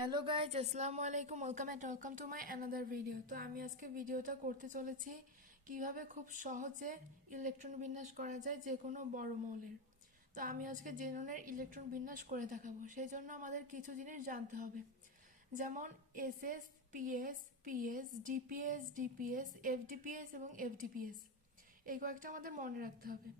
Hello guys, আসসালামু আলাইকুম। Welcome to my another video. তো আমি আজকে ভিডিওটা করতে চলেছি কিভাবে খুব সহজে ইলেকট্রন বিন্যাস করা যায় যে কোনো বড় মৌলের। তো আমি আজকে জেননের ইলেকট্রন বিন্যাস করে দেখাবো। সেই জন্য আমাদের কিছু জিনিস জানতে হবে, যেমন SS, PS, PS, DPS, DPS, FDPS এবং এফডিপিএস। এই কয়েকটা আমাদের মনে রাখতে হবে।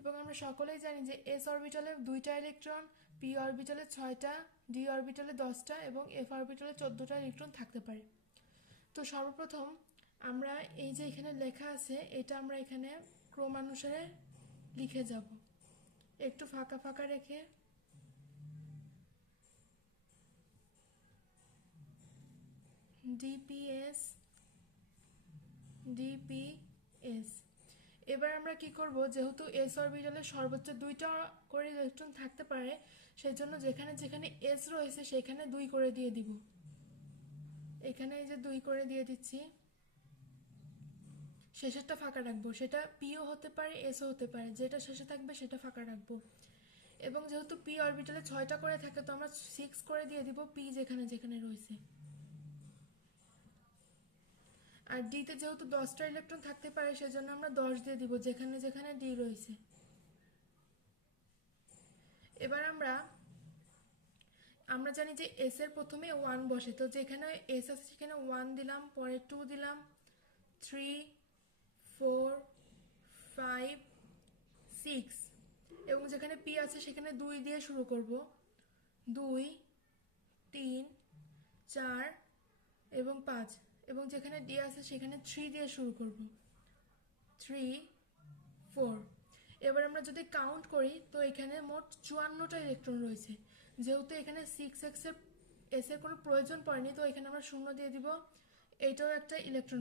এবং আমরা সকলেই জানি যে এস অরবিটালে 2টা ইলেকট্রন, পি অরবিটালে 6টা, ডি অরবিটালে 10টা এবং এফ অরবিটালে 14টা ইলেকট্রন থাকতে পারে। তো সর্বপ্রথম আমরা এই যে এখানে লেখা আছে এটা আমরা এখানে ক্রমানুসারে লিখে যাব, একটু ফাঁকা ফাঁকা রেখে। DPS, DPS. এবার আমরা কি করব, যেহেতু এস অরবিটালে সর্বোচ্চ 2টা করে ইলেকট্রন থাকতে পারে, সেই জন্য যেখানে যেখানে এস রয়েছে সেখানে 2 করে দিয়ে দিব। এখানে এই যে 2 করে দিয়ে দিচ্ছি। শেষেরটা ফাঁকা রাখবো, সেটা পিও হতে পারে, এসও হতে পারে, যেটা শেষে থাকবে সেটা ফাঁকা রাখবো। এবং যেহেতু পি অরবিটালে 6টা করে থাকে, তো আমরা 6 করে দিয়ে দিব পি যেখানে যেখানে রয়েছে। আর ডিতে যেহেতু 10টা ইলেকট্রন থাকতে পারে, সেজন্য আমরা 10 দিয়ে দিব যেখানে যেখানে ডি রয়েছে। এবার আমরা জানি যে এস এর প্রথমে 1 বসে, তো যেখানে এস আছে সেখানে 1 দিলাম, পরে 2 দিলাম, 3, 4, 5, 6 এবং যেখানে পি আছে সেখানে 2 দিয়ে শুরু করব। 2, 3, 4 এবং 5 এবং যেখানে ডি আছে সেখানে 3 দিয়ে শুরু করব। 3, 4। এবার আমরা যদি কাউন্ট করি তো এখানে মোট 54টা ইলেকট্রন রয়েছে। যেহেতু এখানে 6 এস এর কোনো প্রয়োজন পড়েনি, তো এখানে আমরা 0 দিয়ে দিব। এইটাও একটা ইলেকট্রন।